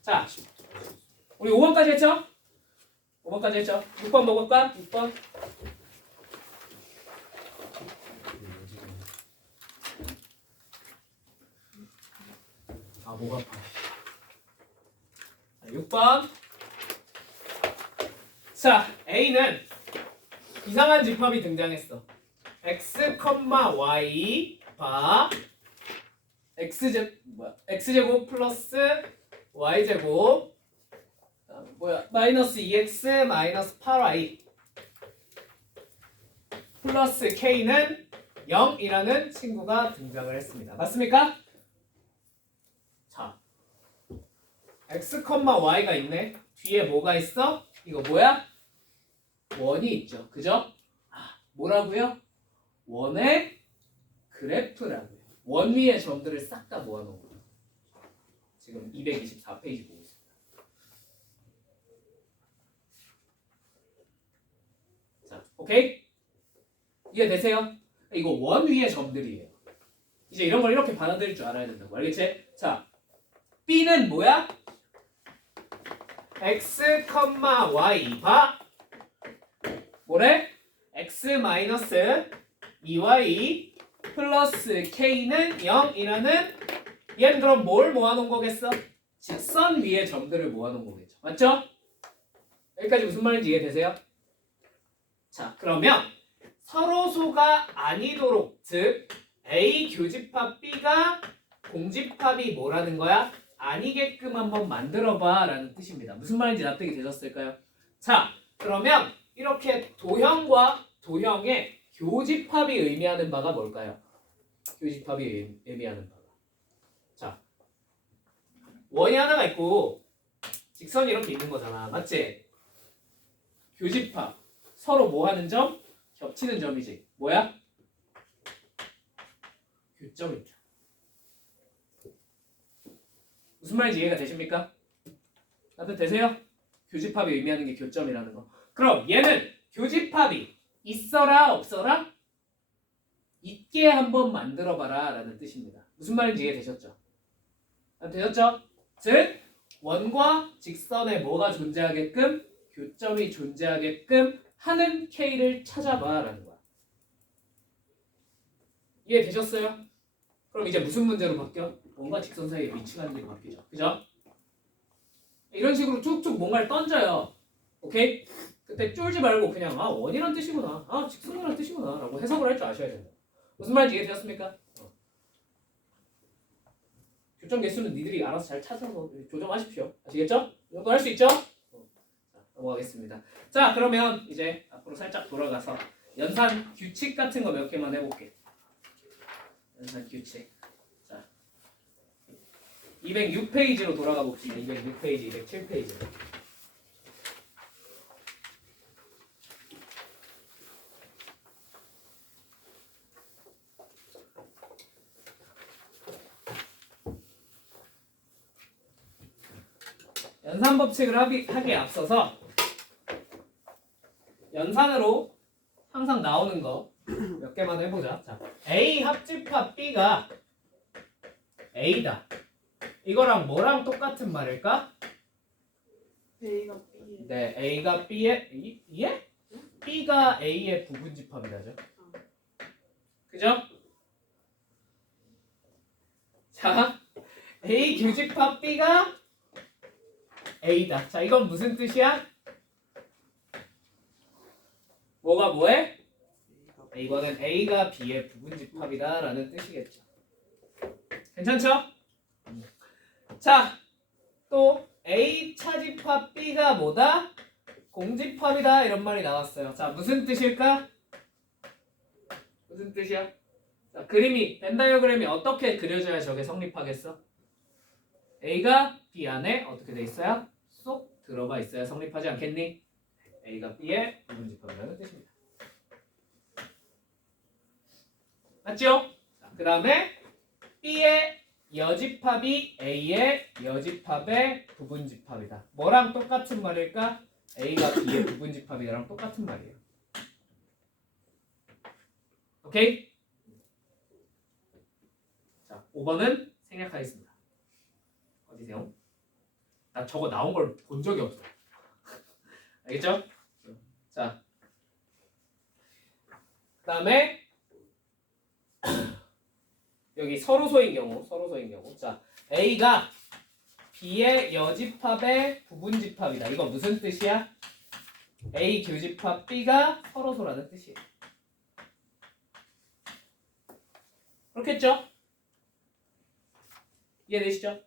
자, 우리 5번까지 했죠? 5번까지 했죠? 6번 먹을까? 6번. 목 아파. 6번. 자, A는 이상한 집합이 등장했어. x, y 바 x제곱 플러스 y제곱 마이너스 2x 마이너스 8y 플러스 k는 0이라는 친구가 등장을 했습니다. 맞습니까? 자, x, y가 있네. 뒤에 뭐가 있어? 이거 뭐야? 원이 있죠. 그죠? 뭐라고요? 원의 그래프라고요. 원 위의 점들을 싹 다 모아놓은 거예요. 지금 224페이지 보고 있습니다. 자, 오케이? 이해되세요? 이거 원 위의 점들이에요. 이제 이런 걸 이렇게 받아들일 줄 알아야 된다고. 알겠지? 자, B는 뭐야? x, y 바 뭐래? x 마이너스 2y 플러스 k는 0이라는 얘는 그럼 뭘 모아놓은 거겠어? 직선 위의 점들을 모아놓은 거겠죠. 맞죠? 여기까지 무슨 말인지 이해되세요? 자, 그러면 서로소가 아니도록, 즉 A 교집합 B가 공집합이 뭐라는 거야? 아니게끔 한번 만들어봐 라는 뜻입니다. 무슨 말인지 납득이 되셨을까요? 자, 그러면 이렇게 도형과 도형의 교집합이 의미하는 바가 뭘까요? 교집합이 의미하는 바가. 자, 원이 하나가 있고 직선이 이렇게 있는 거잖아. 맞지? 교집합. 서로 뭐 하는 점? 겹치는 점이지. 뭐야? 교점이죠. 무슨 말인지 이해가 되십니까? 납득 되세요? 교집합이 의미하는 게 교점이라는 거. 그럼 얘는 교집합이 있어라 없어라? 있게 한번 만들어봐라 라는 뜻입니다. 무슨 말인지 이해되셨죠? 되셨죠? 즉 원과 직선에 뭐가 존재하게끔? 교점이 존재하게끔 하는 K를 찾아봐 라는 거야. 이해되셨어요? 그럼 이제 무슨 문제로 바뀌어? 원과 직선 사이에 위치가 게 바뀌죠. 그죠? 이런 식으로 쭉쭉 뭔가를 던져요. 오케이? 그때 쫄지 말고 그냥 원이란 뜻이구나, 직선이란 뜻이구나 라고 해석을 할 줄 아셔야 된다. 무슨 말인지 이해되셨습니까? 교점 개수는 니들이 알아서 잘 찾아서 조정하십시오. 아시겠죠? 이 정도 할 수 있죠? 자, 넘어가겠습니다. 자, 그러면 이제 앞으로 살짝 돌아가서 연산 규칙 같은 거 몇 개만 해볼게. 연산 규칙. 자, 206페이지로 돌아가 봅시다. 206페이지, 207페이지. 연산 법칙을 하기에 앞서서 연산으로 항상 나오는 거 몇 개만 해보자. 자, A 합집합 B가 A다. 이거랑 뭐랑 똑같은 말일까? A가 B에. 네, A가 B의 예? B가 A의 부분집합이라죠. 그죠? 자, A 교집합 B가 A다. 자, 이건 무슨 뜻이야? 뭐가 뭐해? 이거는 A가 B의 부분집합이다 라는 뜻이겠죠. 괜찮죠? 자, 또 A 차집합 B가 뭐다? 공집합이다 이런 말이 나왔어요. 자, 무슨 뜻일까? 무슨 뜻이야? 자, 그림이, 벤 다이어그램이 어떻게 그려져야 저게 성립하겠어? A가 B 안에 어떻게 돼 있어요? 쏙 들어가 있어야 성립하지 않겠니? A가 B의 부분집합이라는 뜻입니다. 맞죠? 그 다음에 B의 여집합이 A의 여집합의 부분집합이다. 뭐랑 똑같은 말일까? A가 B의 부분집합이랑 똑같은 말이에요. 오케이? 자, 5번은 생략하겠습니다. 어디세요? 나 저거 나온 걸 본 적이 없어. 알겠죠? 자, 그 다음에 여기 서로소인 경우, 자, A가 B의 여집합의 부분집합이다. 이거 무슨 뜻이야? A 교집합 B가 서로소라는 뜻이에요. 그렇겠죠? 이해되시죠?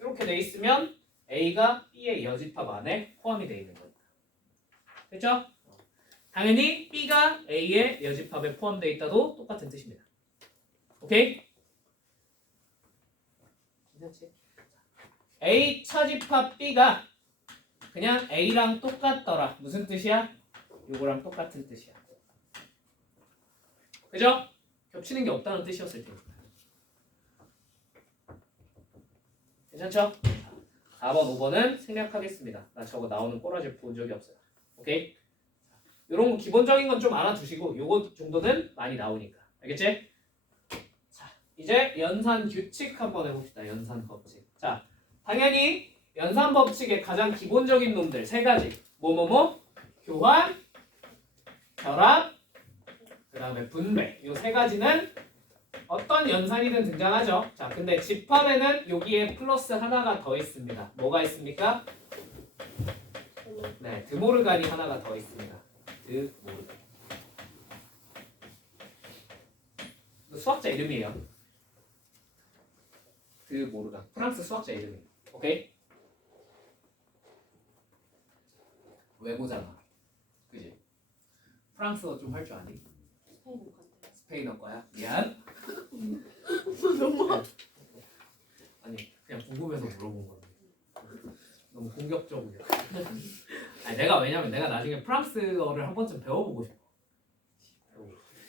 이렇게 돼 있으면 A가 B의 여집합 안에 포함이 되어 있는 겁니다. 됐죠? 당연히 B가 A의 여집합에 포함되어 있다도 똑같은 뜻입니다. 오케이? 괜찮지? A 처집합 B가 그냥 A랑 똑같더라. 무슨 뜻이야? 요거랑 똑같은 뜻이야. 그죠? 겹치는 게 없다는 뜻이었을 테니까. 괜찮죠? 4번, 5번은 생략하겠습니다. 나 저거 나오는 꼬라지 본 적이 없어요. 오케이? 이런 거 기본적인 건 좀 알아두시고 요거 정도는 많이 나오니까. 알겠지? 자, 이제 연산 규칙 한번 해봅시다. 연산 법칙. 자, 당연히 연산 법칙의 가장 기본적인 놈들 세 가지. 뭐뭐뭐? 교환, 결합, 그 다음에 분배. 이 세 가지는 어떤 연산이든 등장하죠. 자, 근데 집합에는 여기에 플러스 하나가 더 있습니다. 뭐가 있습니까? 네, 드모르간이 하나가 더 있습니다. 드모르간. 수학자 이름이에요. 드모르간. 프랑스 수학자 이름이에요. 오케이? 외고잖아. 그지? 프랑스어 좀 할 줄 아니? 스페인어 거야? 미안. 너무 아니 그냥 궁금해서 물어본 건데 너무 공격적이야. 아니 왜냐면 내가 나중에 프랑스어를 한 번쯤 배워보고 싶어.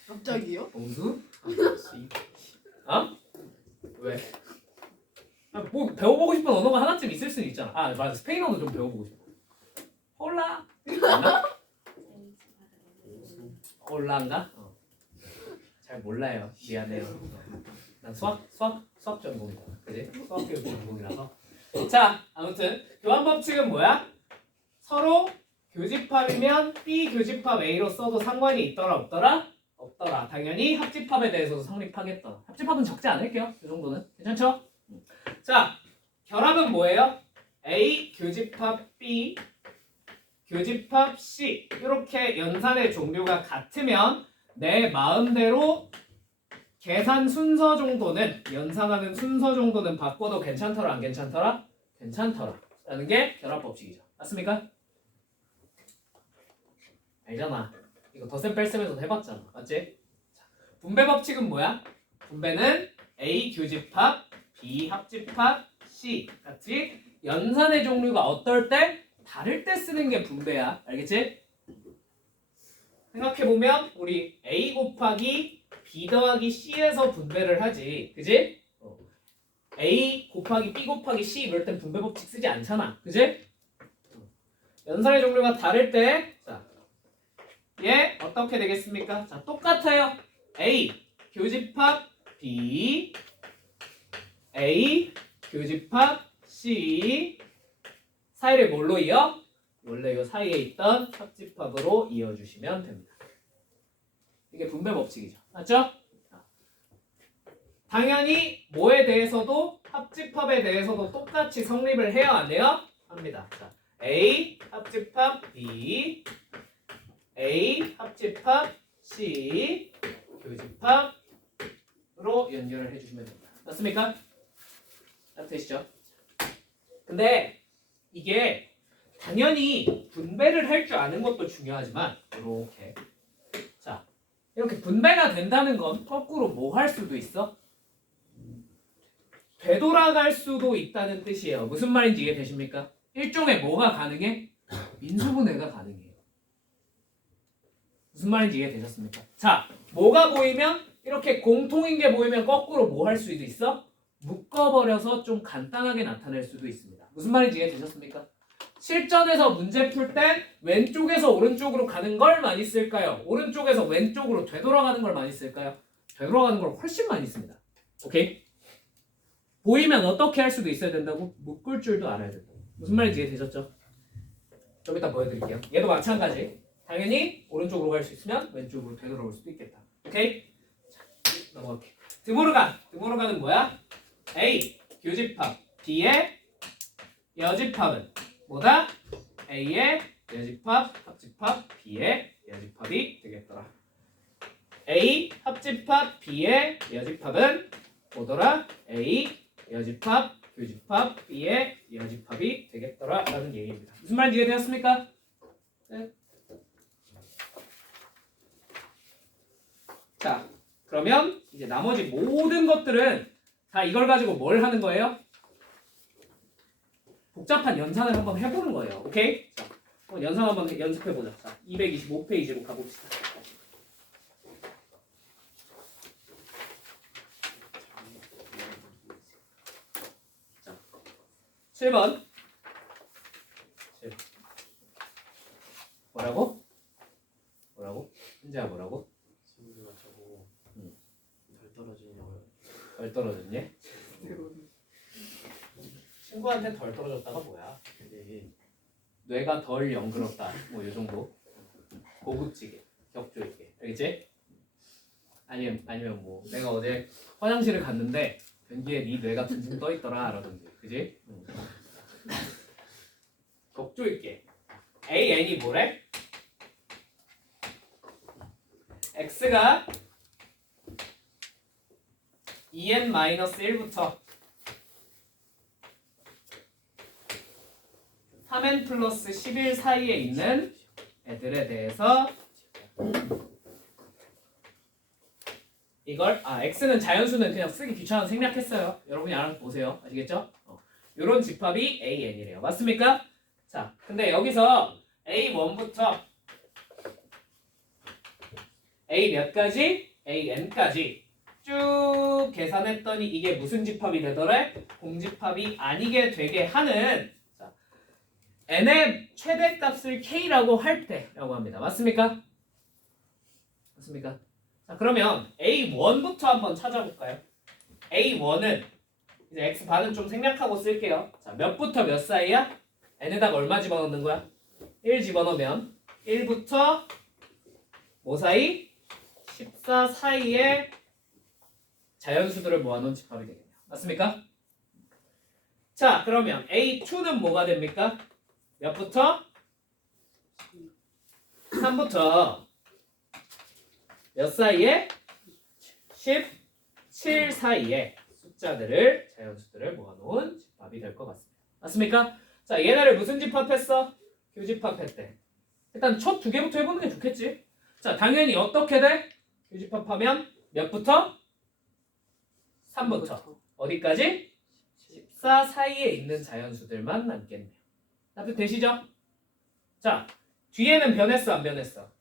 갑자기요? 봉수? 어? 왜? 뭐 배워보고 싶은 언어가 하나쯤 있을 수는 있잖아. 아 맞아, 스페인어도 좀 배워보고 싶어. 홀라? 맞나? 홀라인가? 잘 몰라요. 미안해요. 난 수학 전공이잖아. 그지? 수학 교육 전공이라서. 자, 아무튼 교환 법칙은 뭐야? 서로 교집합이면 B 교집합 A로 써도 상관이 있더라 없더라? 없더라. 당연히 합집합에 대해서도 성립하겠다. 합집합은 적지 않을게요. 이 정도는 괜찮죠? 자, 결합은 뭐예요? A 교집합 B 교집합 C 이렇게 연산의 종류가 같으면 내 마음대로 계산 순서 정도는 연산하는 순서 정도는 바꿔도 괜찮더라 안 괜찮더라? 괜찮더라 라는 게 결합 법칙이죠. 맞습니까? 알잖아. 이거 덧셈 뺄셈에서 해봤잖아. 맞지? 자, 분배 법칙은 뭐야? 분배는 A 교집합 B 합집합 C 같이 연산의 종류가 어떨 때 다를 때 쓰는 게 분배야. 알겠지? 생각해보면 우리 A 곱하기 B 더하기 C에서 분배를 하지. 그지? A 곱하기 B 곱하기 C 이럴 땐 분배 법칙 쓰지 않잖아. 그지? 연산의 종류가 다를 때 자, 얘 어떻게 되겠습니까? 자, 똑같아요. A 교집합 B A 교집합 C 사이를 뭘로 이어? 원래 이 사이에 있던 합집합으로 이어주시면 됩니다. 이게 분배 법칙이죠. 맞죠? 당연히 뭐에 대해서도 합집합에 대해서도 똑같이 성립을 해야 안 해요? 합니다. 자, A 합집합 B A 합집합 C 교집합으로 연결을 해주시면 됩니다. 맞습니까? 딱 되시죠? 근데 이게 당연히 분배를 할 줄 아는 것도 중요하지만 이렇게 분배가 된다는 건 거꾸로 뭐 할 수도 있어? 되돌아갈 수도 있다는 뜻이에요. 무슨 말인지 이해되십니까? 일종의 뭐가 가능해? 인수분해가 가능해요. 무슨 말인지 이해되셨습니까? 자, 뭐가 보이면 이렇게 공통인 게 보이면 거꾸로 뭐 할 수도 있어? 묶어버려서 좀 간단하게 나타낼 수도 있습니다. 무슨 말인지 이해되셨습니까? 실전에서 문제 풀 땐 왼쪽에서 오른쪽으로 가는 걸 많이 쓸까요? 오른쪽에서 왼쪽으로 되돌아가는 걸 많이 쓸까요? 되돌아가는 걸 훨씬 많이 씁니다. 오케이? 보이면 어떻게 할 수도 있어야 된다고? 묶을 줄도 알아야 된다고. 무슨 말인지 이해되셨죠? 좀 이따 보여드릴게요. 얘도 마찬가지. 당연히 오른쪽으로 갈 수 있으면 왼쪽으로 되돌아올 수도 있겠다. 오케이? 자, 넘어갈게. 드모르간은 뭐야? A. 교집합. B의 여집합은 뭐다? A의 여집합, 합집합, B의 여집합이 되겠더라. A 합집합, B의 여집합은 뭐더라? A 여집합, 교집합, B의 여집합이 되겠더라 라는 얘기입니다. 무슨 말인지 이해되었습니까? 네. 자, 그러면 이제 나머지 모든 것들은 다 이걸 가지고 뭘 하는 거예요? 복잡한 연산을 한번 해보는 거예요. 오케이? 자, 연산 한번 연습해보자. 자, 225페이지로 가봅시다. 자, 7번. 뭐라고? 뭐라고? 현재야 뭐라고? 친구가 저거 덜 떨어지냐고요. 덜 떨어졌니? 친구한테 덜 떨어졌다가 뭐야? 근데 뇌가 덜 영그럽다. 뭐 이 정도. 고급지게, 격조 있게. 알겠지? 아니면 뭐 내가 어제 화장실을 갔는데 변기에 네 뇌가 둥둥 떠 있더라 라든지. 그지? 격조 있게. AN이 뭐래? X가 2n-1부터 3n 플러스 11 사이에 있는 애들에 대해서 이걸 x는 자연수는 그냥 쓰기 귀찮아서 생략했어요. 여러분이 알아서 보세요. 아시겠죠? 요런 집합이 AN이래요. 맞습니까? 자, 근데 여기서 A1부터 A 몇 가지? AN까지 쭉 계산했더니 이게 무슨 집합이 되더래? 공집합이 아니게 되게 하는 n의 최대값을 k라고 할 때라고 합니다. 맞습니까? 맞습니까? 자, 그러면 A1부터 한번 찾아볼까요? A1은 이제 x반은 좀 생략하고 쓸게요. 자, 몇부터 몇 사이야? n에다가 얼마 집어넣는 거야? 1 집어넣으면 1부터 뭐 사이? 14 사이에 자연수들을 모아놓은 집합이 되겠네요. 맞습니까? 자, 그러면 A2는 뭐가 됩니까? 몇부터? 3부터 몇 사이에? 17 사이에 숫자들을 자연수들을 모아놓은 집합이 될 것 같습니다. 맞습니까? 자, 얘네를 무슨 집합했어? 교집합했대. 일단 첫 두 개부터 해보는 게 좋겠지. 자, 당연히 어떻게 돼? 교집합하면 몇부터? 3부터 어디까지? 14 사이에 있는 자연수들만 남겠네요. 되시죠? 자, 뒤에는 변했어 안 변했어?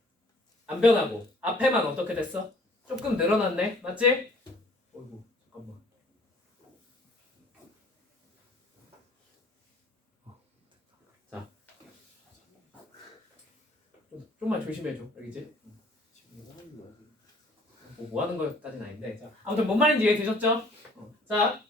안 변하고 앞에만 어떻게 됐어? 조금 늘어났네. 맞지? 어이구 잠깐만. 자, 좀만 조심해줘. 알겠지? 지금 뭐 하는 거야? 뭐 하는 것까지는 아닌데. 자, 아무튼 뭔 말인지 이해되셨죠? 자,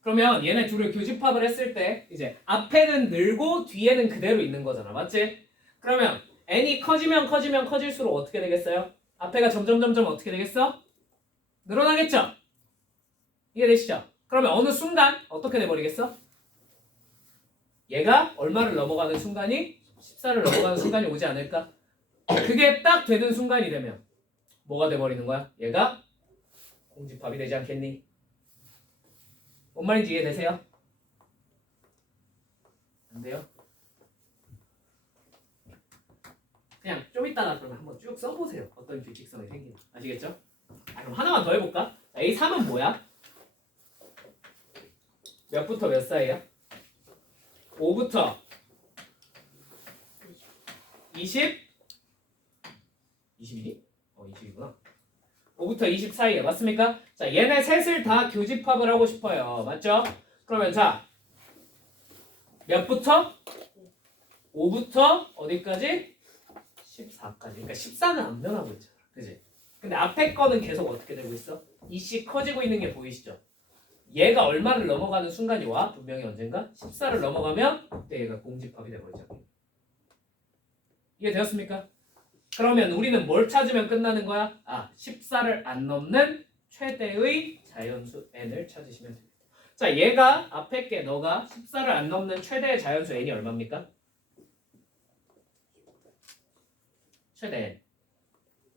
그러면 얘네 둘을 교집합을 했을 때 이제 앞에는 늘고 뒤에는 그대로 있는 거잖아. 맞지? 그러면 n이 커지면 커질수록 어떻게 되겠어요? 앞에가 점점 어떻게 되겠어? 늘어나겠죠? 이해되시죠? 그러면 어느 순간 어떻게 돼버리겠어? 얘가 얼마를 넘어가는 순간이 14를 넘어가는 순간이 오지 않을까? 그게 딱 되는 순간이 되면 뭐가 돼버리는 거야? 얘가 공집합이 되지 않겠니? 뭔 말인지 이해되세요? 안 돼요? 그냥 좀 이따가 그러면 한번 쭉 써보세요. 어떤 규칙성이 생기나. 아시겠죠? 그럼 하나만 더 해볼까? A3은 뭐야? 몇부터 몇 사이야? 5부터 20? 20이니? 20이구나. 5부터 20 사이에 맞습니까? 자, 얘네 셋을 다 교집합을 하고 싶어요. 맞죠? 그러면 자, 몇부터? 5부터 어디까지? 14까지. 그러니까 14는 안 변하고 있잖아. 그지? 근데 앞에 거는 계속 어떻게 되고 있어? 이씨 커지고 있는 게 보이시죠? 얘가 얼마를 넘어가는 순간이 와? 분명히 언젠가? 14를 넘어가면 그때 얘가 공집합이 돼버리죠. 이해되었습니까? 그러면 우리는 뭘 찾으면 끝나는 거야? 14를 안 넘는 최대의 자연수 n을 찾으시면 됩니다. 자, 얘가 앞에 게 너가 14를 안 넘는 최대의 자연수 n이 얼마입니까? 최대 n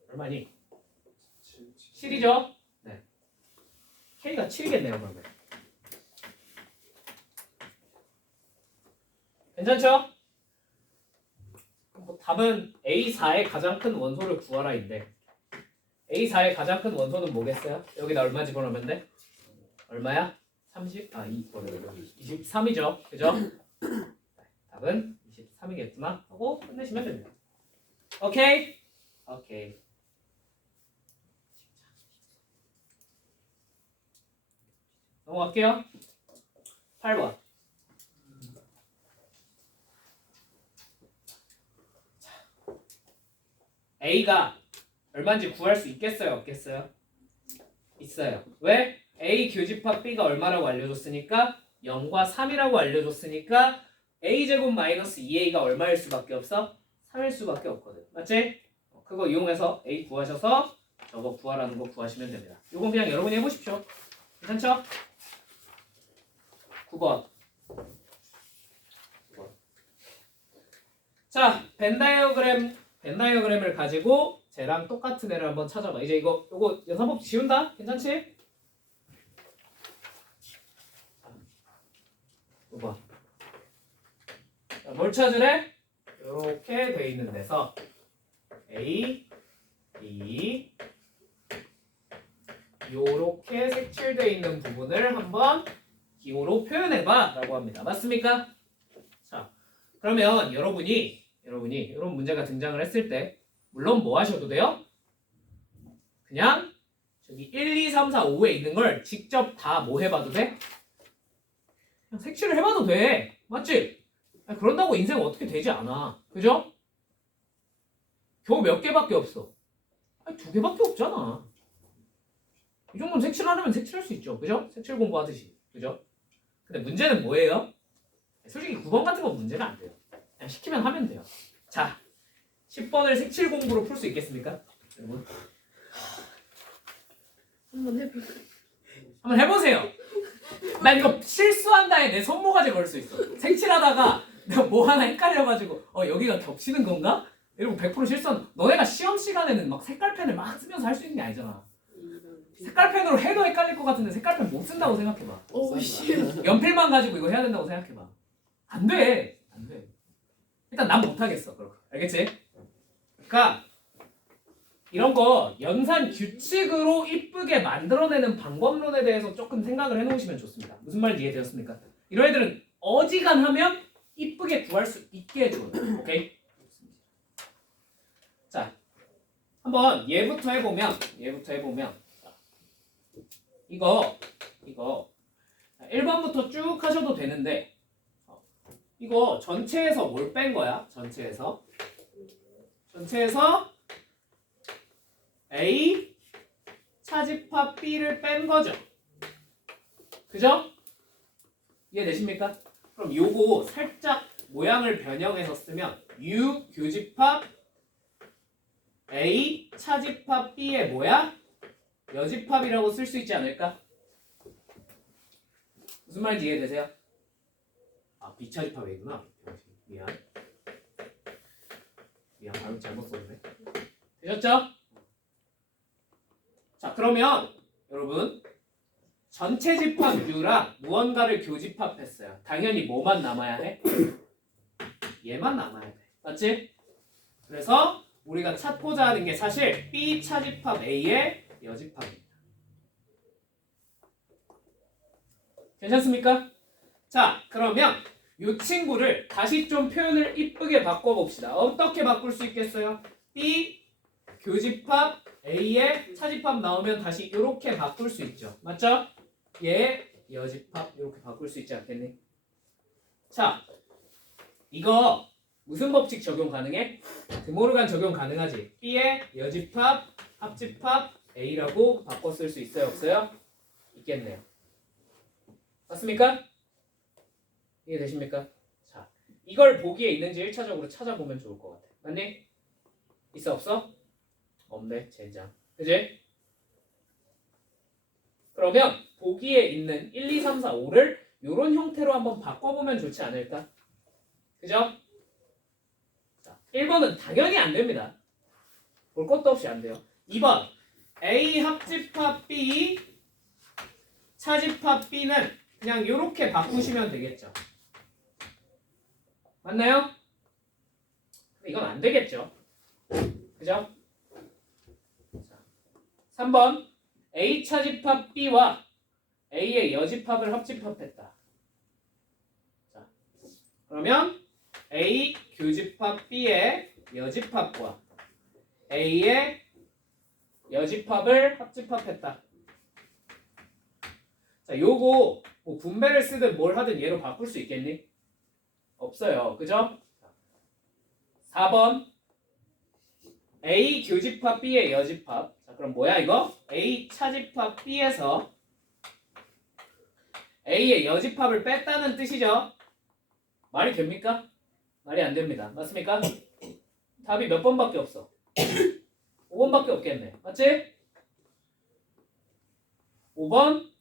얼마니? 7이죠? 네. k가 7이겠네요, 그러면. 괜찮죠? 뭐 답은 A4의 가장 큰 원소를 구하라인데 A4의 가장 큰 원소는 뭐겠어요? 여기다 얼마 집어넣으면 돼? 얼마야? 30? 23이죠. 그죠? 답은 23이겠구나 하고 끝내시면 됩니다. 오케이? 오케이. 넘어갈게요. 8번. A가 얼마인지 구할 수 있겠어요? 없겠어요? 있어요. 왜? A 교집합 B가 얼마라고 알려줬으니까 0과 3이라고 알려줬으니까 A제곱 마이너스 2A가 얼마일 수밖에 없어? 3일 수밖에 없거든. 맞지? 그거 이용해서 A 구하셔서 저거 구하라는 거 구하시면 됩니다. 이건 그냥 여러분이 해보십시오. 괜찮죠? 9번. 자, 벤 다이어그램을 가지고 쟤랑 똑같은 애를 한번 찾아봐. 이제 요거 연산법 지운다? 괜찮지? 9번. 자, 뭘 찾으래? 이렇게 돼 있는 데서 A, B 요렇게 색칠돼 있는 부분을 한번 기호로 표현해봐 라고 합니다. 맞습니까? 자, 그러면 여러분이 이런 문제가 등장을 했을 때 물론 뭐 하셔도 돼요? 그냥 저기 1, 2, 3, 4, 5에 있는 걸 직접 다 뭐 해봐도 돼? 그냥 색칠을 해봐도 돼. 맞지? 아니, 그런다고 인생 어떻게 되지 않아. 그죠? 겨우 몇 개밖에 없어. 아니, 2개밖에 없잖아. 이 정도는 색칠하려면 색칠할 수 있죠. 그죠? 색칠 공부하듯이. 그죠? 근데 문제는 뭐예요? 솔직히 9번 같은 건 문제가 안 돼요. 그냥 시키면 하면 돼요. 자, 10번을 색칠 공부로 풀 수 있겠습니까? 여러분? 한번 해볼까? 한번 해보세요. 난 이거 실수한다에 내 손모가지 걸 수 있어. 색칠하다가 내가 뭐 하나 헷갈려가지고 여기가 겹치는 건가? 이러고 100% 실수한. 너네가 시험 시간에는 막 색깔펜을 막 쓰면서 할 수 있는 게 아니잖아. 색깔펜으로 해도 헷갈릴 것 같은데 색깔펜 못 쓴다고 생각해봐. 오씨. 연필만 가지고 이거 해야 된다고 생각해봐. 안 돼. 안 돼. 일단 난 못하겠어. 그렇게. 알겠지? 그러니까 이런 거 연산 규칙으로 이쁘게 만들어내는 방법론에 대해서 조금 생각을 해놓으시면 좋습니다. 무슨 말인지 이해되었습니까? 이런 애들은 어지간하면 이쁘게 구할 수 있게 해줘요. 오케이? 자, 한번 얘부터 해보면 이거 1번부터 쭉 하셔도 되는데 이거 전체에서 뭘 뺀 거야? 전체에서 A 차집합 B를 뺀 거죠. 그죠? 이해되십니까? 그럼 요거 살짝 모양을 변형해서 쓰면 U 교집합 A 차집합 B의 뭐야? 여집합이라고 쓸 수 있지 않을까? 무슨 말인지 이해되세요? 비차집합이구나. 미안 발음 잘못 썼네. 되셨죠? 자, 그러면 여러분 전체 집합 U랑 무언가를 교집합했어요. 당연히 뭐만 남아야 해? 얘만 남아야 돼. 맞지? 그래서 우리가 찾고자 하는 게 사실 B 차집합 A의 여집합입니다. 괜찮습니까? 자, 그러면 이 친구를 다시 좀 표현을 이쁘게 바꿔봅시다. 어떻게 바꿀 수 있겠어요? B 교집합 A의 차집합 나오면 다시 이렇게 바꿀 수 있죠. 맞죠? 얘 여집합 이렇게 바꿀 수 있지 않겠니? 자, 이거 무슨 법칙 적용 가능해? 드모르간 적용 가능하지. B의 여집합, 합집합 A라고 바꿔 쓸 수 있어요? 없어요? 있겠네요. 맞습니까? 이해되십니까? 자, 이걸 보기에 있는지 1차적으로 찾아보면 좋을 것 같아. 맞니? 있어 없어? 없네. 젠장. 그지? 그러면 보기에 있는 1, 2, 3, 4, 5를 이런 형태로 한번 바꿔보면 좋지 않을까? 그죠? 자, 1번은 당연히 안 됩니다. 볼 것도 없이 안 돼요. 2번 A 합집합 B 차집합 B는 그냥 이렇게 바꾸시면 되겠죠. 맞나요? 이건 안 되겠죠. 그죠? 자, 3번 A 차집합 B와 A의 여집합을 합집합했다. 자, 그러면 A 교집합 B의 여집합과 A의 여집합을 합집합했다. 자, 요거 뭐 분배를 쓰든 뭘 하든 얘로 바꿀 수 있겠니? 없어요. 그죠? 4번 A 교집합 B의 여집합. 자, 그럼 뭐야 이거? A 차집합 B에서 A의 여집합을 뺐다는 뜻이죠. 말이 됩니까? 말이 안 됩니다. 맞습니까? 답이 몇 번밖에 없어? 5번밖에 없겠네. 맞지? 5번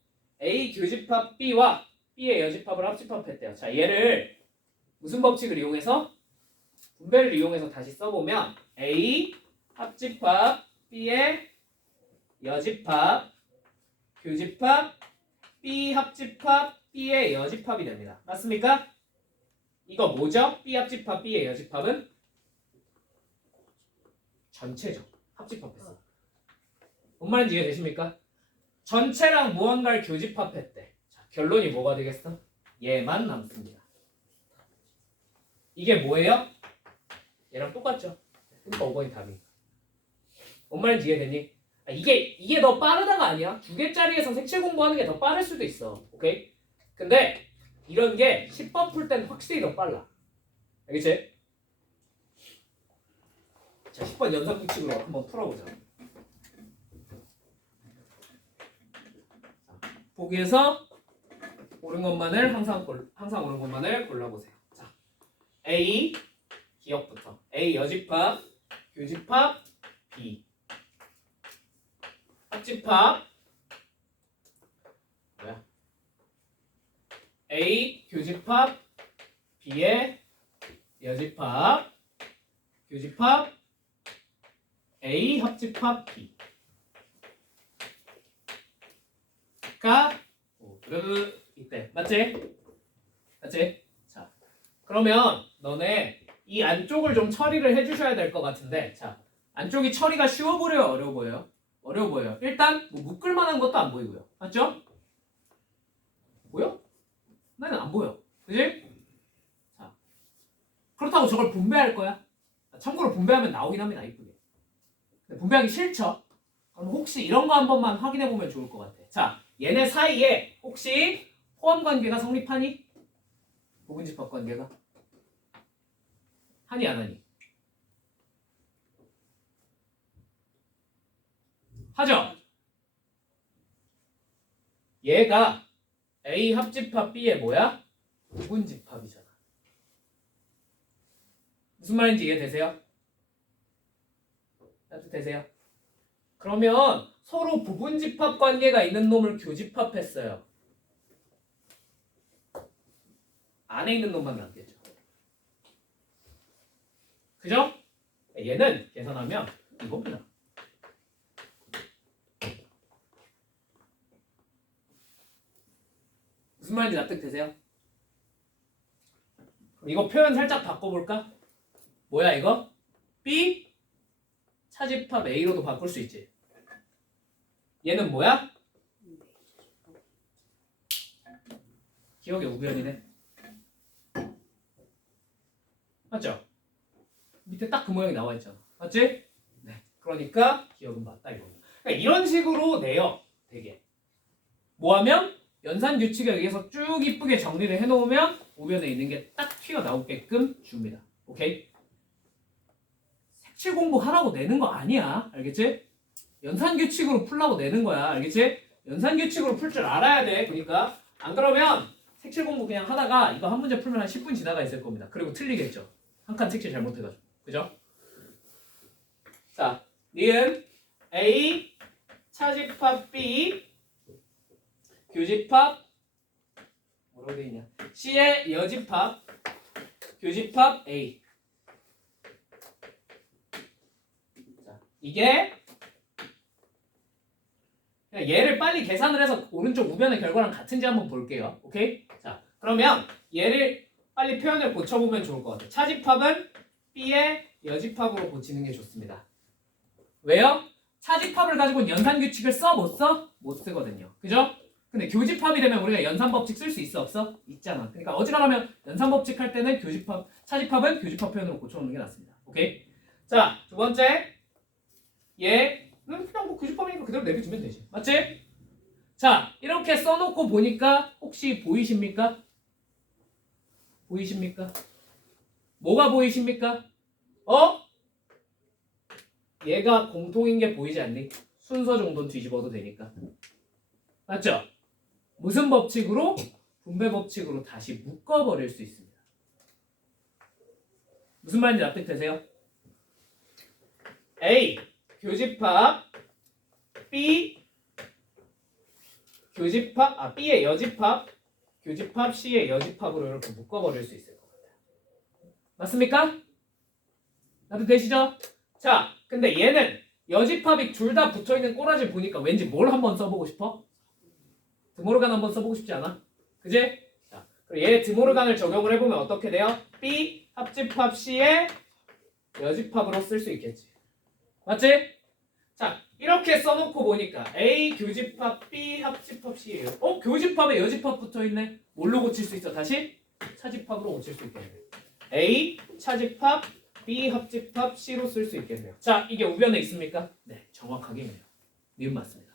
A 교집합 B와 B의 여집합을 합집합했대요. 자, 얘를 무슨 법칙을 이용해서? 분배를 이용해서 다시 써보면 A 합집합 B의 여집합 교집합 B 합집합 B의 여집합이 됩니다. 맞습니까? 이거 뭐죠? B 합집합 B의 여집합은? 전체죠. 합집합했어. 뭔 말인지 이해되십니까? 전체랑 무언가를 교집합했대. 자, 결론이 뭐가 되겠어? 얘만 남습니다. 이게 뭐예요? 얘랑 똑같죠? 그러니까 5번이 답이니까. 뭔 말인지 이해되니? 이게 더 빠르다가 아니야. 2개짜리에서 색칠 공부하는 게 더 빠를 수도 있어. 오케이? 근데 이런 게 10번 풀 땐 확실히 더 빨라. 알겠지? 자, 10번 연산 규칙으로 한번 풀어보자. 보기에서 옳은 것만을 항상 옳은 것만을 골라보세요. 자, A 기억부터 A 여집합, 교집합, B 합집합 뭐야? A 교집합 B의 여집합 교집합 A 합집합 B가 이때 맞지? 맞지? 자, 그러면 너네 이 안쪽을 좀 처리를 해주셔야 될 것 같은데, 자, 안쪽이 처리가 쉬워 보여요, 어려워 보여요? 어려워 보여요. 일단 뭐 묶을 만한 것도 안 보이고요. 맞죠? 보여? 나는 안 보여. 그지? 자, 그렇다고 저걸 분배할 거야? 참고로 분배하면 나오긴 합니다, 이쁘게. 근데 분배하기 싫죠? 그럼 혹시 이런 거 한 번만 확인해 보면 좋을 것 같아. 자, 얘네 사이에 혹시 포함 관계가 성립하니? 부분집합 관계가? 하니 안 하니? 하죠? 얘가 A 합집합 B의 뭐야? 부분집합이잖아. 무슨 말인지 이해되세요? 따뜻해세요? 그러면 서로 부분집합 관계가 있는 놈을 교집합했어요. 안에 있는 놈만 남겠죠. 그죠? 얘는 계산하면 이겁니다. 무슨 말인지 납득되세요? 이거 표현 살짝 바꿔볼까? 뭐야 이거? B 차집합 A로도 바꿀 수 있지. 얘는 뭐야? 기억의 우변이네. 맞죠? 밑에 딱 그 모양이 나와 있잖아. 맞지? 네. 그러니까 기억은 맞다 이겁니다. 그러니까 이런 식으로 내요. 되게. 뭐 하면 연산 규칙에 의해서 쭉 이쁘게 정리를 해놓으면 우변에 있는 게 딱 튀어나오게끔 줍니다. 오케이? 색칠 공부하라고 내는 거 아니야. 알겠지? 연산규칙으로 풀라고 내는 거야. 알겠지? 연산규칙으로 풀 줄 알아야 돼. 그러니까 안 그러면 색칠 공부 그냥 하다가 이거 한 문제 풀면 한 10분 지나가 있을 겁니다. 그리고 틀리겠죠. 한 칸 색칠 잘못해가지고. 그죠? 자, 니은 A 차집합 B 교집합 뭐라고 돼 있냐? C의 여집합 교집합 A. 자, 이게 그냥 얘를 빨리 계산을 해서 오른쪽 우변의 결과랑 같은지 한번 볼게요. 오케이? 자, 그러면 얘를 빨리 표현을 고쳐보면 좋을 것 같아요. 차집합은 B의 여집합으로 고치는 게 좋습니다. 왜요? 차집합을 가지고는 연산규칙을 써? 못 써? 못 쓰거든요. 그죠? 근데 교집합이 되면 우리가 연산법칙 쓸 수 있어? 없어? 있잖아. 그러니까 어지간하면 연산법칙 할 때는 차집합은 교집합 표현으로 고쳐놓는 게 낫습니다. 오케이? 자, 두 번째 얘는 그냥 뭐 교집합이니까 그대로 내려주면 되지. 맞지? 자, 이렇게 써놓고 보니까 혹시 보이십니까? 보이십니까? 뭐가 보이십니까? 얘가 공통인 게 보이지 않니? 순서 정도는 뒤집어도 되니까. 맞죠? 무슨 법칙으로? 분배 법칙으로 다시 묶어버릴 수 있습니다. 무슨 말인지 납득되세요? A 교집합 B 교집합 B의 여집합 교집합 C의 여집합으로 이렇게 묶어버릴 수 있을 것 같아요. 맞습니까? 납득되시죠? 자, 근데 얘는 여집합이 둘 다 붙어있는 꼬라지 보니까 왠지 뭘 한번 써보고 싶어? 드모르간 한번 써보고 싶지 않아? 그지? 자, 그리고 얘 드모르간을 적용을 해보면 어떻게 돼요? B 합집합 C의 여집합으로 쓸 수 있겠지. 맞지? 자, 이렇게 써놓고 보니까 A 교집합 B 합집합 C예요. 교집합에 여집합 붙어있네. 뭘로 고칠 수 있어? 다시 차집합으로 고칠 수 있겠네. A 차집합 B 합집합 C로 쓸 수 있겠네요. 자, 이게 우변에 있습니까? 네, 정확하게 있네요. 니은 맞습니다.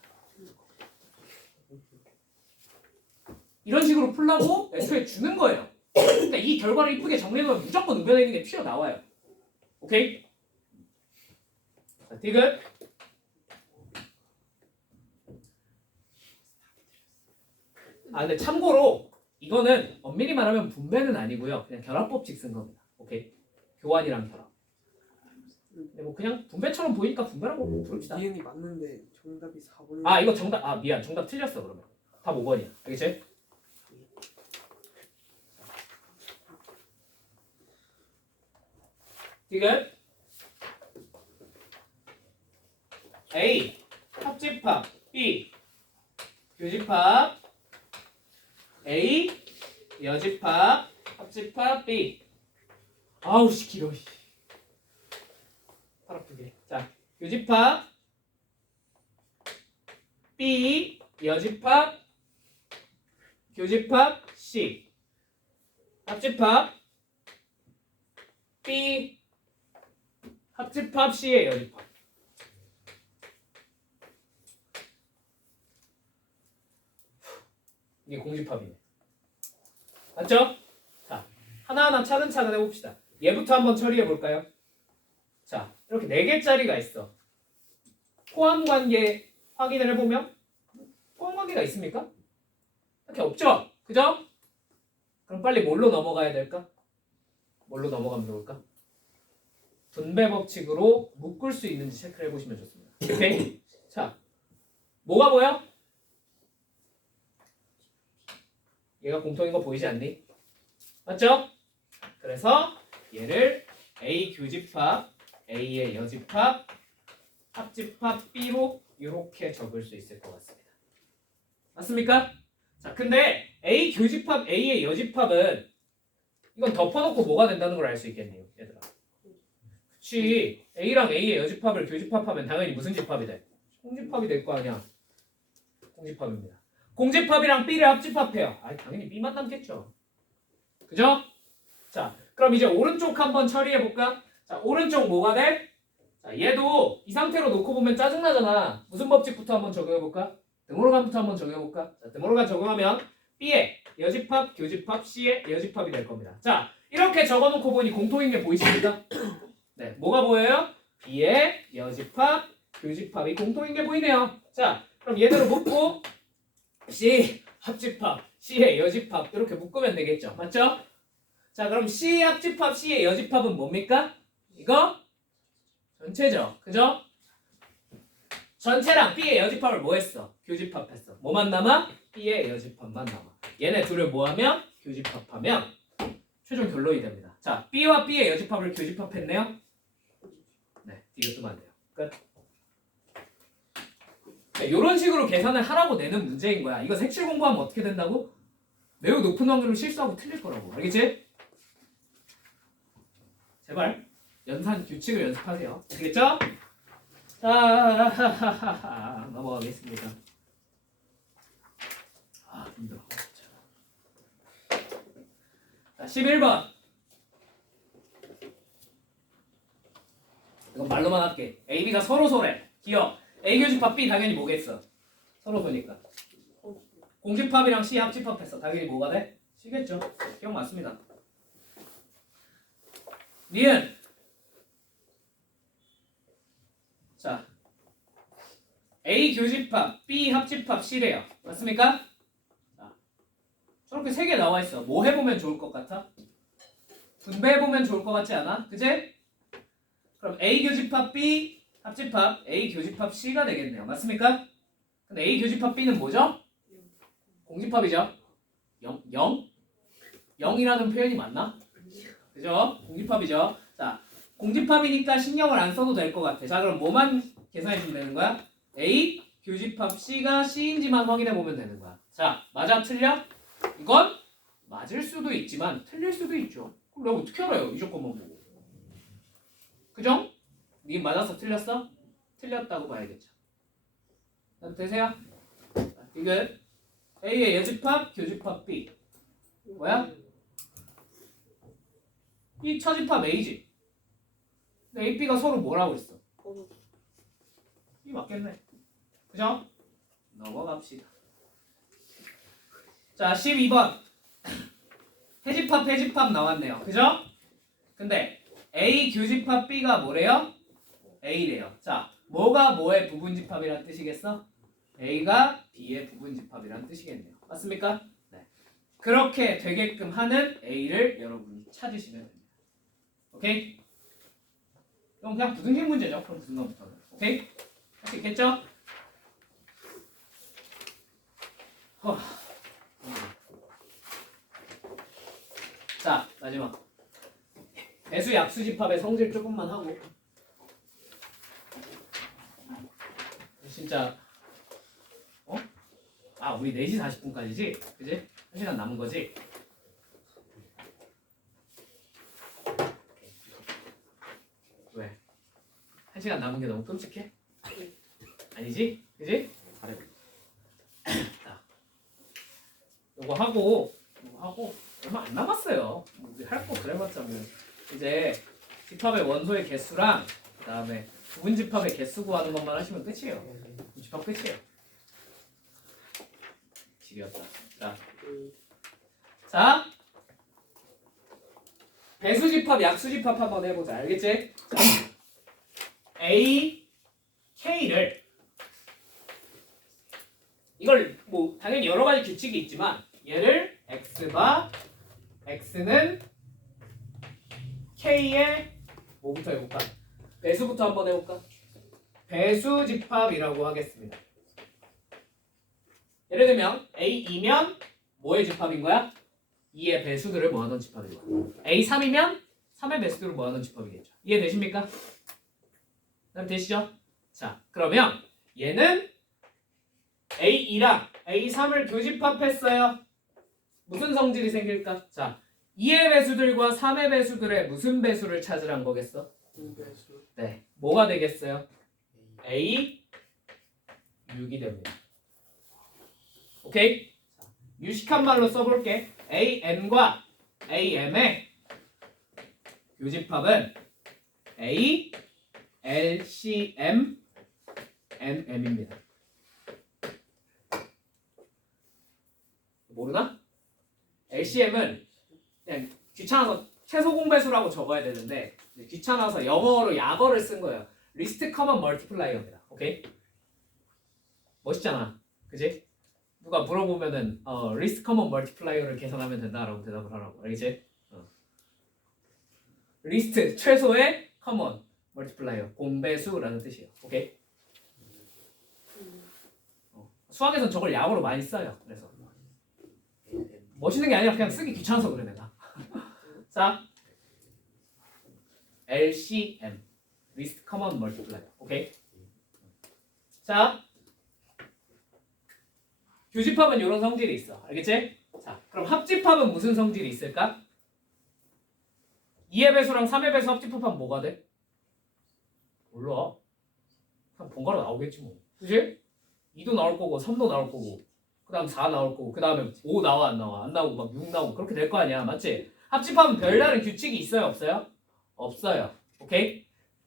이런 식으로 풀라고 애초에 주는 거예요. 그러니까 이 결과를 이쁘게 정리해놓으면 무조건 우변에 있는 게 튀어나와요. 오케이? 자, 디귿. 근데 참고로 이거는 엄밀히 말하면 분배는 아니고요. 그냥 결합법칙 쓴 겁니다. 오케이? 교환이랑 결합. 근데 뭐 그냥 분배처럼 보이니까 분배라고 부릅시다. 니은이 맞는데 정답이 4번. 이거 정답. 미안. 정답 틀렸어 그러면. 답 5번이야. 알겠지? 지금 A 합집합 B 교집합 A 여집합 합집합 B. 아우씨 길어. 팔 아프게. 자, 교집합 B 여집합 교집합 C 합집합 B 합집합 C의 여집합. 이게 공집합이네. 맞죠? 자, 하나하나 차근차근 해봅시다. 얘부터 한번 처리해 볼까요? 자, 이렇게 4개짜리가 있어. 포함관계 확인을 해보면 포함관계가 있습니까? 이렇게 없죠? 그죠? 그럼 빨리 뭘로 넘어가야 될까? 뭘로 넘어가면 좋을까? 분배 법칙으로 묶을 수 있는지 체크를 해보시면 좋습니다. 오케이? 자, 뭐가 보여? 얘가 공통인 거 보이지 않니? 맞죠? 그래서 얘를 A 교집합, A의 여집합, 합집합 B로 이렇게 적을 수 있을 것 같습니다. 맞습니까? 자, 근데 A 교집합, A의 여집합은 이건 덮어놓고 뭐가 된다는 걸 알 수 있겠네요, 얘들아. 그치, A랑 A의 여집합을 교집합하면 당연히 무슨 집합이 돼? 공집합이 될 거 아니야. 공집합입니다. 공집합이랑 B를 합집합해요. 당연히 B만 남겠죠. 그죠? 자, 그럼 이제 오른쪽 한번 처리해볼까? 자, 오른쪽 뭐가 돼? 자, 얘도 이 상태로 놓고 보면 짜증나잖아. 무슨 법칙부터 한번 적용해볼까? 드모르간부터 한번 적용해볼까? 자, 드모르간 적용하면 B의 여집합, 교집합, C의 여집합이 될 겁니다. 자, 이렇게 적어놓고 보니 공통인 게 보이십니까? 네, 뭐가 보여요? B의 여집합, 교집합이 공통인 게 보이네요. 자, 그럼 얘대로 묶고 C 합집합, C의 여집합 이렇게 묶으면 되겠죠. 맞죠? 자, 그럼 C 합집합, C의 여집합은 뭡니까? 이거 전체죠. 그죠? 전체랑 B의 여집합을 뭐 했어? 교집합했어. 뭐만 남아? B의 여집합만 남아. 얘네 둘을 뭐하면? 교집합하면 최종 결론이 됩니다. 자, B와 B의 여집합을 교집합했네요. 네, 이거 쓰면 안 돼요. 끝. 네, 이런 식으로 계산을 하라고 내는 문제인 거야. 이거 색칠 공부하면 어떻게 된다고? 매우 높은 확률로 실수하고 틀릴 거라고. 알겠지? 제발 연산 규칙을 연습하세요. 알겠죠? 자, 넘어가겠습니다. 아, 힘들어. 자, 11번. 이건 말로만 할게. A, B가 서로 소래. 기억. A 교집합 B 당연히 뭐겠어? 서로 소니까. 공집합이랑 C 합집합했어. 당연히 뭐가 돼? C겠죠. 기억 맞습니다. 니은. 자, A 교집합 B 합집합 C래요. 맞습니까? 자, 저렇게 세 개 나와 있어. 뭐 해보면 좋을 것 같아? 분배해보면 좋을 것 같지 않아? 그제? 그럼 A 교집합 B 합집합 A 교집합 C가 되겠네요. 맞습니까? 근데 A 교집합 B는 뭐죠? 공집합이죠. 0? 0이라는 표현이 맞나? 그죠? 공집합이죠. 자, 공집합이니까 신경을 안 써도 될 것 같아. 자, 그럼 뭐만 계산해주면 되는 거야? A 교집합 C가 C인지만 확인해보면 되는 거야. 자, 맞아? 틀려? 이건 맞을 수도 있지만 틀릴 수도 있죠. 그럼 내가 어떻게 알아요? 이 조건만 보고. 그죠? 니 맞았어? 틀렸어? 틀렸다고 봐야겠죠. 되세요? 이건 A의 여집합, 교집합 B. 뭐야? 이 처집합 A지. 근데 A, B가 서로 뭐라고 했어? 이 맞겠네. 그죠? 넘어갑시다. 자, 12번. 해집합, 해집합 나왔네요. 그죠? 근데 A 교집합 B가 뭐래요? A래요. 자, 뭐가 뭐의 부분집합이란 뜻이겠어? A가 B의 부분집합이란 뜻이겠네요. 맞습니까? 네. 그렇게 되게끔 하는 A를 여러분이 찾으시면 됩니다. 오케이? 그럼 그냥 부등식 문제죠. 그럼 그 순간부터는. 오케이? 할 수 있겠죠? 자, 마지막. 배수 약수집합의 성질 조금만 하고. 진짜 아, 우리 4시 40분까지지? 그지? 1시간 남은 거지? 왜? 1시간 남은 게 너무 끔찍해? 아니지? 그지? 잘해. 자, 요거 하고 얼마 안 남았어요. 할 거 그래봤자 뭐 이제 집합의 원소의 개수랑 그 다음에 부분집합의 개수 구하는 것만 하시면 끝이에요. 집합 끝이에요. 지렸다. 자, 배수집합, 약수집합 한번 해보자. 알겠지? 자, A, K를 이걸 뭐 당연히 여러 가지 규칙이 있지만 얘를 X바 X는 K의 뭐부터 해볼까? 배수부터 한번 해볼까? 배수집합이라고 하겠습니다. 예를 들면 A2면 뭐의 집합인 거야? 2의 배수들을 모아놓은 집합인 거야. A3이면 3의 배수들을 모아놓은 집합이겠죠. 이해되십니까? 그럼 되시죠? 자, 그러면 얘는 A2랑 A3을 교집합했어요. 무슨 성질이 생길까? 자, 2의 배수들과 3의 배수들의 무슨 배수를 찾으란 거겠어? 배수. 네, 뭐가 되겠어요? A 6이 됩니다. 오케이? 자, 유식한 말로 써볼게. AN과 AM의 교집합은 A, LCM, NM입니다. 모르나? LCM은 그냥 귀찮아서 최소 공배수라고 적어야 되는데 귀찮아서 영어로 약어를 쓴 거예요. 리스트 커먼 멀티플라이어입니다. 오케이? 멋있잖아. 그지? 누가 물어보면은 리스트 커먼 멀티플라이어를 계산하면 된다라고 대답을 하라고. 알겠지? 리스트 최소의 커먼 멀티플라이어 공배수라는 뜻이에요. 오케이? 수학에선 저걸 약어로 많이 써요. 그래서 멋있는 게 아니라 그냥 쓰기 귀찮아서 그래 내가. 자, LCM 리스트 커먼 멀티플라이어. 오케이? 자, 교집합은 이런 성질이 있어. 알겠지? 자, 그럼 합집합은 무슨 성질이 있을까? 2의 배수랑 3의 배수 합집합하면 뭐가 돼? 몰라. 그냥 번갈아 나오겠지 뭐. 그치? 2도 나올 거고 3도 나올 거고 그 다음 4 나올 거고 그 다음에 5 나와 안 나와 안 나오고 막 6 나오고 그렇게 될 거 아니야. 맞지? 합집합은 별다른 규칙이 있어요 없어요? 없어요. 오케이?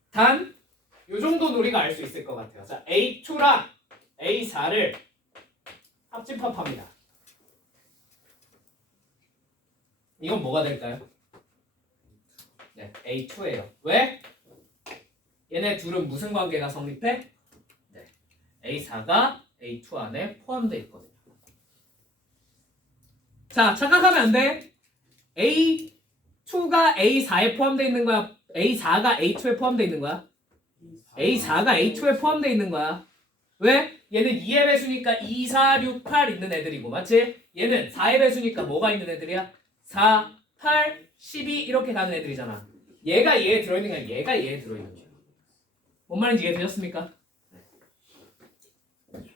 단 요 정도는 우리가 알 수 있을 것 같아요. 자, A2랑 A4를 합집합합니다. 이건 뭐가 될까요? 네, A2예요. 왜? 얘네 둘은 무슨 관계가 성립해? 네, A4가 A2 안에 포함되어 있거든요. 자, 착각하면 안 돼. A2가 A4에 포함되어 있는 거야? A4가 A2에 포함되어 있는 거야? A4가 A2에 포함되어 있는 거야. 왜? 얘는 2의 배수니까 2, 4, 6, 8 있는 애들이고 맞지? 얘는 4의 배수니까 뭐가 있는 애들이야? 4, 8, 12 이렇게 가는 애들이잖아. 얘가 얘에 들어있는 게 아니라 얘가 얘에 들어있는 거야. 뭔 말인지 이해되셨습니까?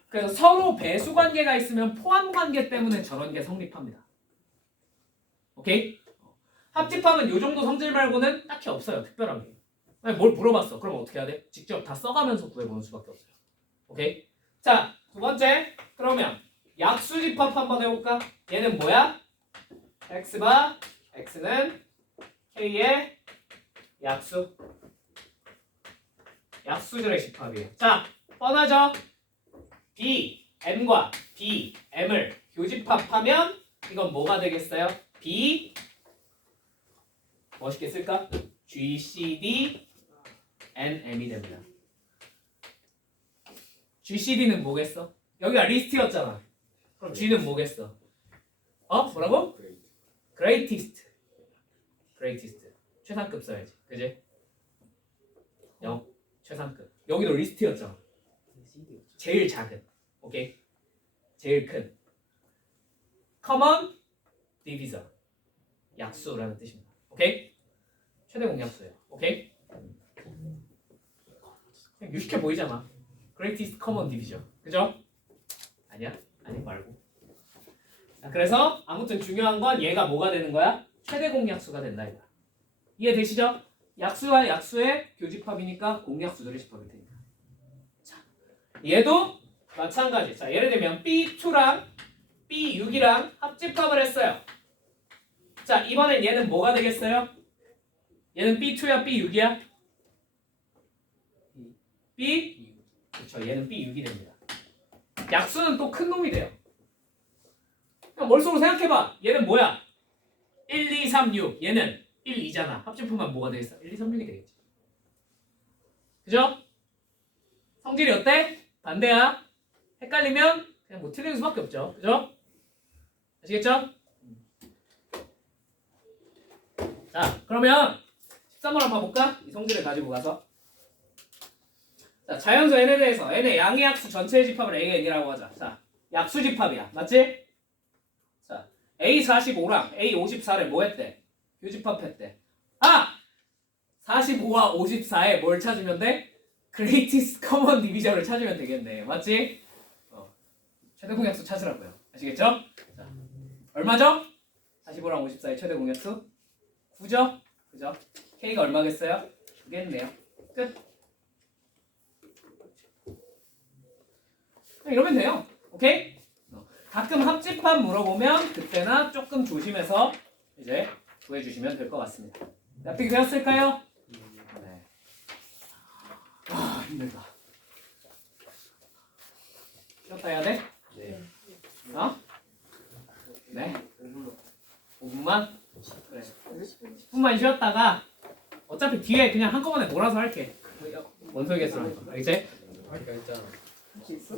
그래서 서로 배수 관계가 있으면 포함 관계 때문에 저런 게 성립합니다. 오케이? 합집합은 요 정도 성질 말고는 딱히 없어요. 특별한 게. 아니, 뭘 물어봤어. 그럼 어떻게 해야 돼? 직접 다 써가면서 구해보는 수밖에 없어요. 오케이? 자, 두 번째. 그러면 약수집합 한번 해볼까? 얘는 뭐야? x바 x는 k의 약수. 약수들의 집합이에요. 자, 뻔하죠? B, M과 B, M을 교집합하면 이건 뭐가 되겠어요? B 멋있게 쓸까? G, C, D, N, M이 됩니다. G, C, D는 뭐겠어? 여기가 리스트였잖아. 그럼 G는 뭐겠어? 뭐라고? Greatest. Greatest. 최상급 써야지. 그지? 최상급. 여기도 리스트였잖아. 제일 작은. 오케이? 제일 큰. Common Divisor. 약수라는 뜻입니다. 오케이? 최대 공약수예요. 오케이? 그냥 유식해 보이잖아. Greatest Common Divisor. 그죠? 아니야? 아니 말고. 자, 그래서 아무튼 중요한 건 얘가 뭐가 되는 거야? 최대 공약수가 된다 이거야. 이해되시죠? 약수와 약수의 교집합이니까 공약수들의 집합이 되니까. 자, 얘도 마찬가지. 자, 예를 들면 B2랑 B6이랑 합집합을 했어요. 자, 이번엔 얘는 뭐가 되겠어요? 얘는 B2야, B6이야? B? 그렇죠. 얘는 B6이 됩니다. 약수는 또 큰 놈이 돼요. 그냥 머릿속으로 생각해봐. 얘는 뭐야? 1, 2, 3, 6. 얘는 1, 2잖아. 합집합하면 뭐가 되겠어? 1, 2, 3, 6이 되겠지. 그죠? 성질이 어때? 반대야. 헷갈리면 그냥 뭐 틀리는 수밖에 없죠. 그죠? 아시겠죠? 자, 그러면 13번 한번 볼까? 이 성질을 가지고 가서. 자, 자연수 n에 대해서 n의 양의 약수 전체의 집합을 AN이라고 하자. 자, 약수 집합이야. 맞지? 자, A45랑 A54를 뭐 했대? 교집합했대. 45와 54에 뭘 찾으면 돼? Greatest Common Divisor를 찾으면 되겠네. 맞지? 최대 공약수 찾으라고요. 아시겠죠? 자, 얼마죠? 45랑 54의 최대 공약수 9죠? 그죠? K가 얼마겠어요? 9겠네요. 끝. 이러면 돼요. 오케이? 가끔 합집합 물어보면 그때나 조금 조심해서 이제 구해주시면 될 것 같습니다. 납득이 되었을까요? 네. 힘들다. 쉬었다 해야 돼? 네. 네? 5분만? 그래. 10분만 쉬었다가 어차피 뒤에 그냥 한꺼번에 몰아서 할게. 원소의 개수로 하니까. 알겠지? 그러니까 일단 할 수 있어?